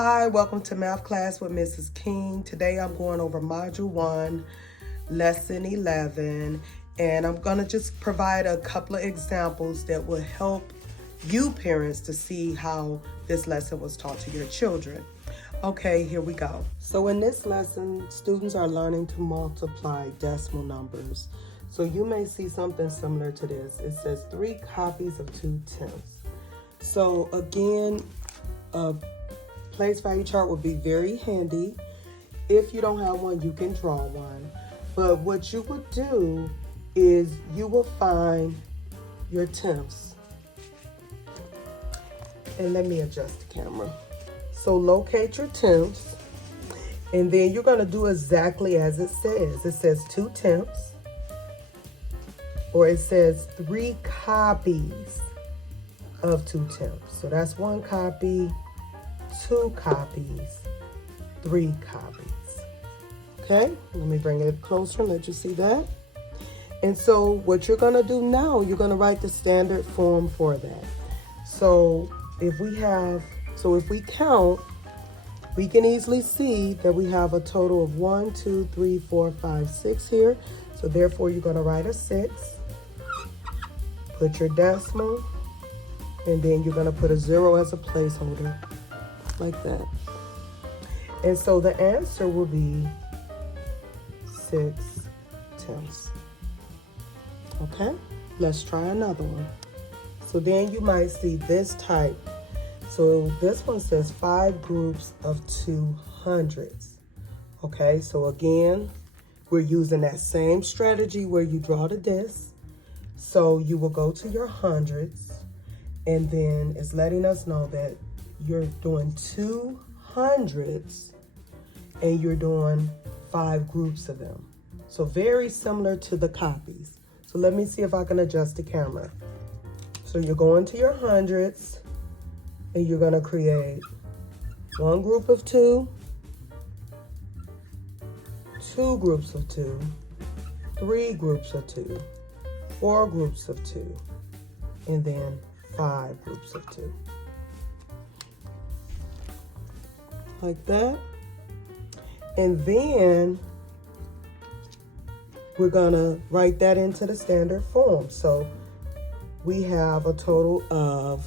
Hi, welcome to Math Class with Mrs. King. Today I'm going over Module 1, Lesson 11, and I'm going to just provide a couple of examples that will help you parents to see how this lesson was taught to your children. Okay, here we go. So in this lesson, students are learning to multiply decimal numbers. So you may see something similar to this. It says 3 copies of 2/10. So again, a place value chart would be very handy. If you don't have one, you can draw one. But what you would do is you will find your tenths. And let me adjust the camera. So locate your tenths, and then you're going to do exactly as it says. It says 2/10, or it says 3 copies of 2/10. So that's 1 copy, 2 copies, 3 copies. Okay, let me bring it closer and let you see that. And so what you're going to do now, you're going to write the standard form for that. So if we count, we can easily see that we have a total of 1, 2, 3, 4, 5, 6 here. So therefore, you're going to write a 6, put your decimal, and then you're going to put a 0 as a placeholder, like that. And so the answer will be 6/10. Okay, let's try another one. So then you might see this type. So this one says 5 groups of 200s. Okay, so again, we're using that same strategy where you draw the disc. So you will go to your hundreds, and then it's letting us know that you're doing 200s and you're doing 5 groups of them. So very similar to the copies. So let me see if I can adjust the camera. So you're going to your hundreds, and you're going to create 1 group of 2, 2 groups of 2, 3 groups of 2, 4 groups of 2, and then 5 groups of 2. Like that. And then we're going to write that into the standard form. So we have a total of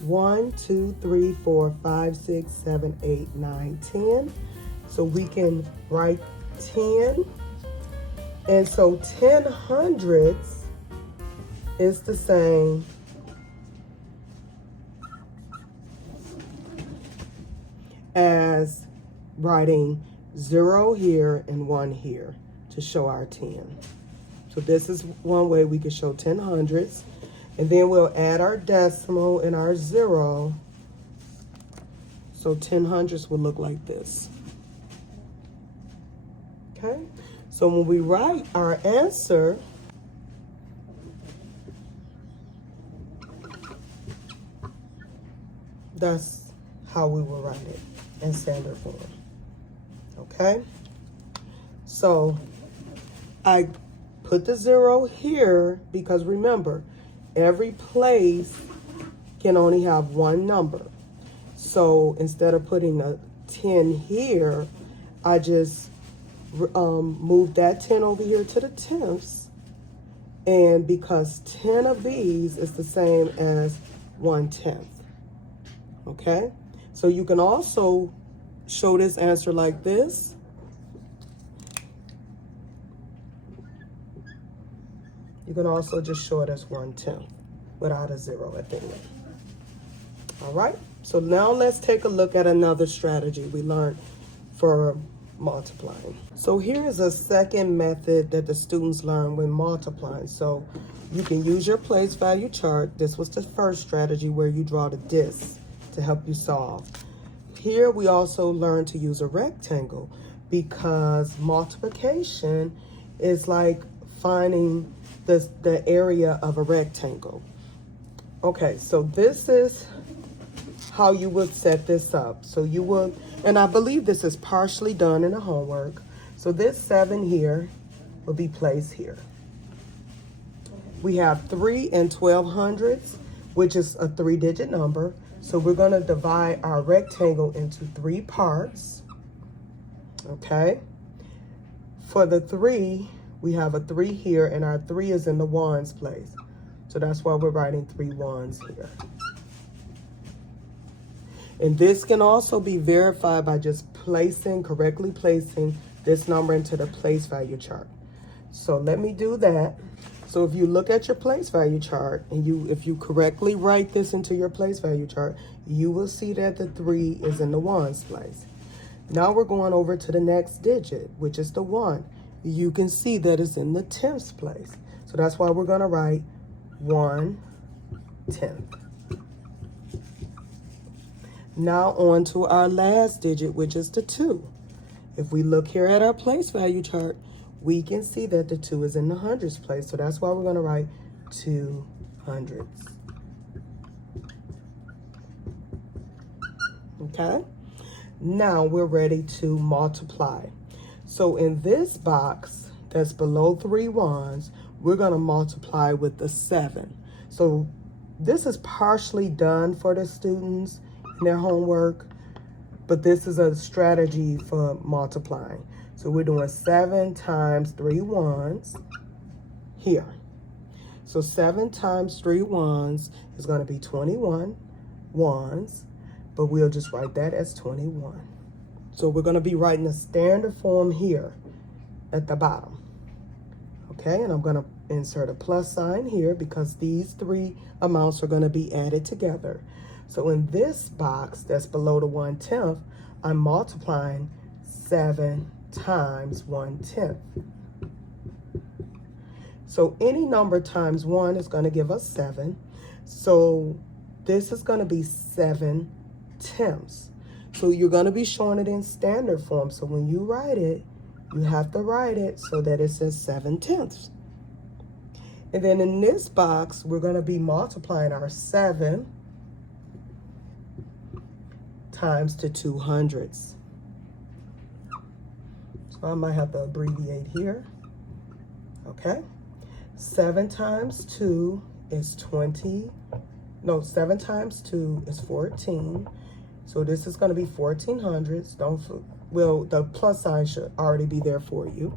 1, 2, 3, 4, 5, 6, 7, 8, 9, 10. So we can write 10. And so 10 hundredths is the same as writing 0 here and 1 here to show our 10. So this is one way we can show 10 hundredths. And then we'll add our decimal and our 0. So 10 hundredths will look like this. Okay? So when we write our answer, that's how we will write it in standard form. Okay? So I put the 0 here because remember, every place can only have 1 number. So instead of putting a 10 here, I just moved that 10 over here to the tenths. And because 10 of these is the same as 1/10. Okay? So you can also show this answer like this. You can also just show it as 1/10 without a 0 at the end. All right, so now let's take a look at another strategy we learned for multiplying. So here is a second method that the students learn when multiplying. So you can use your place value chart. This was the first strategy where you draw the disc to help you solve. Here we also learn to use a rectangle because multiplication is like finding the area of a rectangle. Okay, so this is how you would set this up. So you would, and I believe this is partially done in the homework. So this 7 here will be placed here. We have 3 and 12 hundredths, which is a 3-digit number. So we're going to divide our rectangle into 3 parts. Okay. For the 3, we have a 3 here, and our 3 is in the ones place. So that's why we're writing 3 ones here. And this can also be verified by just correctly placing this number into the place value chart. So let me do that. So if you look at your place value chart and if you correctly write this into your place value chart, you will see that the 3 is in the ones place. Now we're going over to the next digit, which is the 1. You can see that it's in the tenths place. So that's why we're going to write 1/10. Now on to our last digit, which is the 2. If we look here at our place value chart, we can see that the 2 is in the hundreds place. So that's why we're going to write 2 hundredths. Okay? Now we're ready to multiply. So in this box that's below 3 ones, we're going to multiply with the 7. So this is partially done for the students in their homework, but this is a strategy for multiplying. So we're doing 7 times 3 ones here. So 7 times 3 ones is going to be 21 ones, but we'll just write that as 21. So we're going to be writing the standard form here at the bottom. Okay, and I'm going to insert a plus sign here because these 3 amounts are going to be added together. So in this box that's below the 1/10, I'm multiplying 7 times 1/10. So any number times 1 is going to give us 7. So this is going to be 7/10. So you're going to be showing it in standard form. So when you write it, you have to write it so that it says 7/10. And then in this box, we're going to be multiplying our 7 times to 2 hundredths. So I might have to abbreviate here. Okay. 7 times 2 is 20. No, 7 times 2 is 14. So this is going to be 14 hundredths. Well, the plus sign should already be there for you.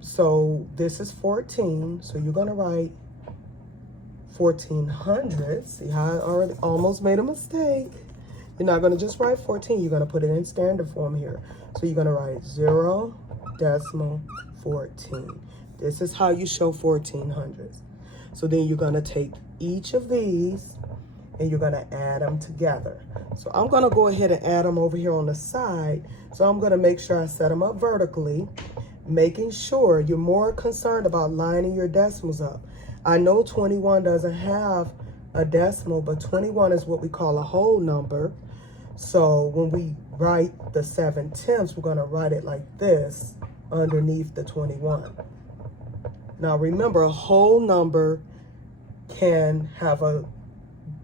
So this is 14. So you're going to write 14 hundredths. See how I already almost made a mistake. You're not going to just write 14. You're going to put it in standard form here. So you're going to write 0.14. This is how you show 14 hundredths. So then you're going to take each of these and you're going to add them together. So I'm going to go ahead and add them over here on the side. So I'm going to make sure I set them up vertically, making sure you're more concerned about lining your decimals up. I know 21 doesn't have a decimal, but 21 is what we call a whole number. So when we write the 7/10, we're going to write it like this underneath the 21. Now remember, a whole number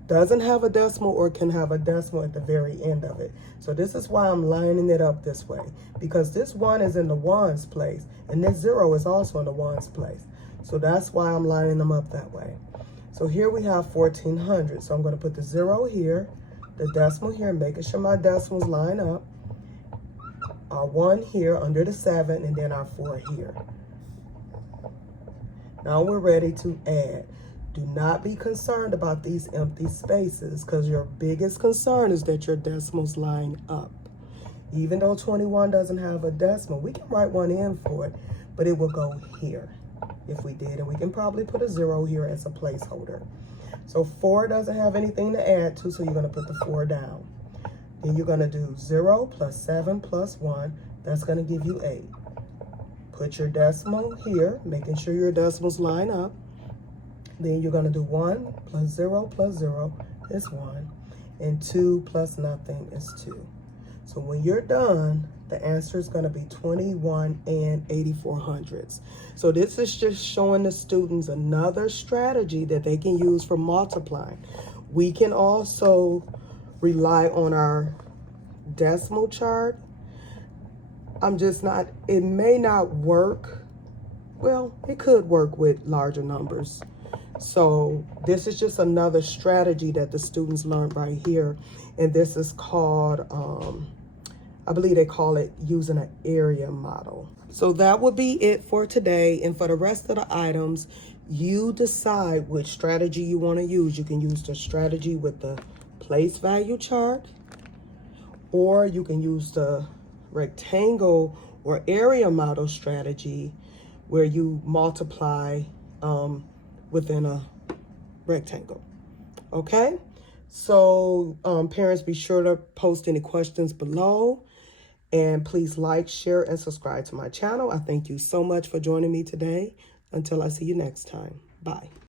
doesn't have a decimal or can have a decimal at the very end of it. So this is why I'm lining it up this way, because this 1 is in the ones place and this 0 is also in the ones place. So that's why I'm lining them up that way. So here we have 1400. So I'm going to put the 0 here, the decimal here, making sure my decimals line up. Our 1 here under the 7, and then our 4 here. Now we're ready to add. Do not be concerned about these empty spaces because your biggest concern is that your decimals line up. Even though 21 doesn't have a decimal, we can write one in for it, but it will go here if we did. And we can probably put a 0 here as a placeholder. So 4 doesn't have anything to add to, so you're going to put the 4 down. Then you're going to do 0 plus 7 plus 1. That's going to give you 8. Put your decimal here, making sure your decimals line up. Then you're going to do 1 plus 0 is 1. And 2 plus nothing is 2. So when you're done, the answer is going to be 21 84 hundredths. So this is just showing the students another strategy that they can use for multiplying. We can also rely on our decimal chart. It may not work. Well, it could work with larger numbers. So this is just another strategy that the students learned right here. And this is called, I believe they call it using an area model. So that would be it for today. And for the rest of the items, you decide which strategy you want to use. You can use the strategy with the place value chart, or you can use the rectangle or area model strategy where you multiply within a rectangle. Okay, so parents, be sure to post any questions below, and please like, share, and subscribe to my channel. I thank you so much for joining me today. Until I see you next time. Bye.